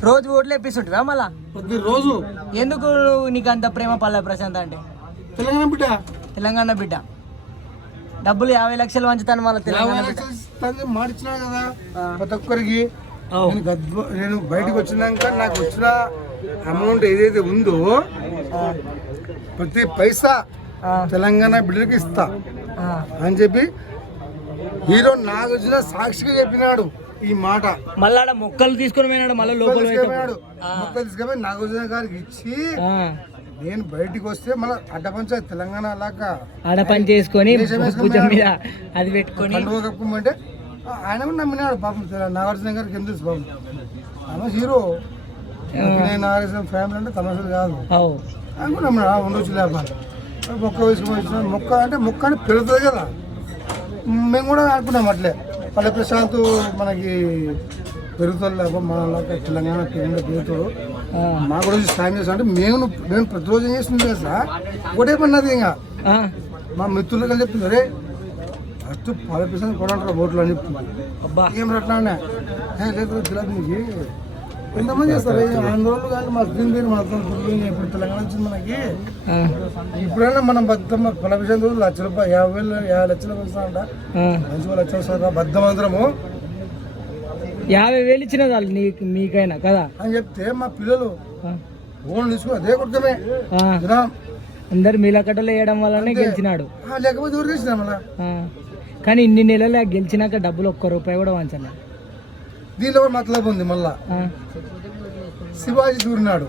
రోజు ఓట్లు ఎప్పిస్తుంటివా మళ్ళా? ప్రతి రోజు. ఎందుకు నీకు అంత ప్రేమ పల్లె ప్రశాంత్ అంటే? తెలంగాణ బిడ్డ. తెలంగాణ బిడ్డ. డబ్బులు యాభై లక్షలు వంచుతాను మళ్ళీ తెలంగాణ బిడ్డ. ఇచ్చినా కదా ప్రతి ఒక్కరికి. నేను గద్వ- నేను బయటకు వచ్చినాక నాకు వచ్చిన అమౌంట్ ఏదైతే ఉందో ప్రతి పైసా తెలంగాణ బిడ్డకి ఇస్తా ఆ. అని చెప్పి హీరో నాగార్జున సాక్షిగా చెప్పినాడు ఈ మాట. మళ్ళా మొక్కలు తీసుకొని పోయినాడు మళ్ళీ లోపల మొక్కలు తీసుకుపోయి నాగార్జున గారికి ఇచ్చి నేను బయటికి వస్తే మళ్ళీ అడ్డ పంచాయతీ తెలంగాణ అలాగా ఆడ పని చేసుకొని భుజం మీద అది పెట్టుకొని కప్పుకోమంటే ఆయన కూడా నమ్మినాడు పాపం నాగార్జున గారికి ఎందుకు తెలుసు పాపం? ఆమె హీరో. నేను నాగార్జున ఫ్యామిలీ అంటే తమసలు కాదు. ఆయన కూడా నమ్మినాడు "ఆ, ఉండొచ్చు లేపాలి మొక్క వేసుకొని మొక్క అంటే మొక్క అంటే పెరుగుతుంది కదా. మేము కూడా అనుకున్నాం అట్లే. పల్లె ప్రశాంత్ మనకి పెరుగుతుంది లేక మన లాగా తెలంగాణ పెరిగిన పెరుగుతాడు. మా కూడా సాయం చేస్తా అంటే మేము మేము ప్రతిరోజు ఏం చేస్తుంది కదా ఒకటే పన్నది ఇంకా. మా మిత్రులు కలిసి చెప్తుంది అరే ఫస్ట్ పది పర్సెంట్ కొనంటారు ఓట్లు అని చెప్తుంది అబ్బా. ఏం "ఏ, లేదు తెలియదు నీకు. ఎంతమంది చేస్తారు. ఏ, ఆంధ్రోళ్ళు కానీ మా దీని పేరు మా అర్థం ఇప్పుడు తెలంగాణ వచ్చింది మనకి. ఇప్పుడైనా మనం బద్దమ్మ పల విషయం రోజులు లక్ష రూపాయలు యాభై వేలు యాభై లక్షలు వస్తామంట. మంచి లక్షలు వస్తారా బద్దమంతరము యాభై వేలు ఇచ్చిన చాలు నీకు మీకైనా కదా? అని చెప్తే మా పిల్లలు ఆ, ఓన్ తీసుకుని అదే. విధానం అందరు మీలకట్టలు వేయడం వల్లనే గెలిచినాడు. లేకపోతే ఎవరు చేసినా మళ్ళా. కానీ ఇన్ని నెలలు గెలిచినాక డబ్బులు ఒక్క రూపాయి కూడా వంచలే. దీనిలో మతలబు ఉంది మళ్ళా. శివాజీ దూరినాడు.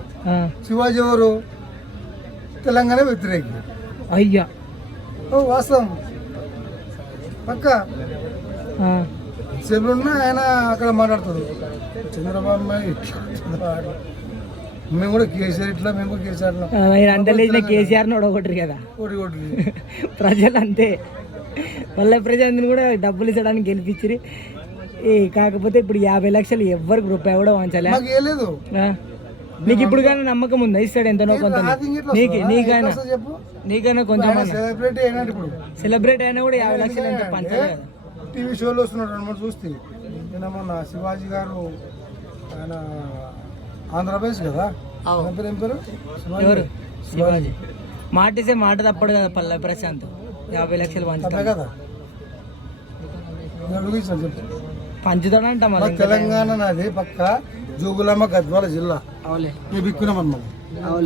శివాజీ ఎవరు? తెలంగాణ వ్యతిరేకి. అయ్యా. ఓ వాస్తవం. పక్క? ఆ, చెబులున్నా ఆయన అక్కడ మాట్లాడుతాడు. చంద్రబాబు మేము కూడా కేసీఆర్ ఇట్లా మేము కూడా కేసీఆర్ ఆయన అంత లేచిన కేసీఆర్ని ఓడగొట్టరు కదా. ప్రజలు అంతే వాళ్ళ ప్రజలందరినీ కూడా డబ్బులు ఇచ్చడానికి గెలిపించిరి. ఈ కాకపోతే ఇప్పుడు యాభై లక్షలు ఎవ్వరికి రూపాయి కూడా వంచలే. ఏ. నీకు ఇప్పుడు కానీ నమ్మకం ఉందా? ఇస్తాడు ఎంతనో కొంత నీకు? నీకైనా. నీకైనా కొంచెం సెలబ్రిటీ అయినాడు ఇప్పుడు. సెలబ్రేట్ అయినా కూడా యాభై లక్షలు ఎంత కదా? టీవీ షోలో వస్తున్నాడు మూడు చూస్తే. నిన్న మొన్న శివాజీ గారు ఆయన ఆంధ్రప్రదేశ్ కదా? పేరు ఏం పేరు. ఎవరు? శివాజీ. మాటిసే మాట తప్పడు కదా పల్లె ప్రశాంత్. యాభై లక్షలు పంచుతాడు కదా? చెప్పు. పంచుతాడంట మా మళ్ళీ తెలంగాణ నాది పక్క జోగులాంబ గద్వాల జిల్లా. అవులే. మేము బిక్కున్నాం అన్నమాట. అవులే.